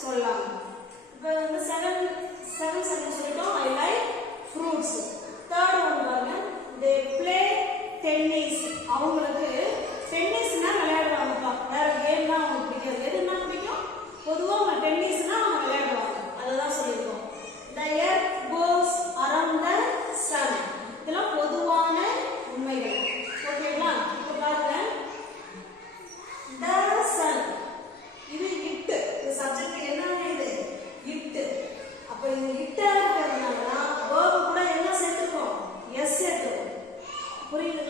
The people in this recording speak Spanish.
Solano. கோவிலுக்கு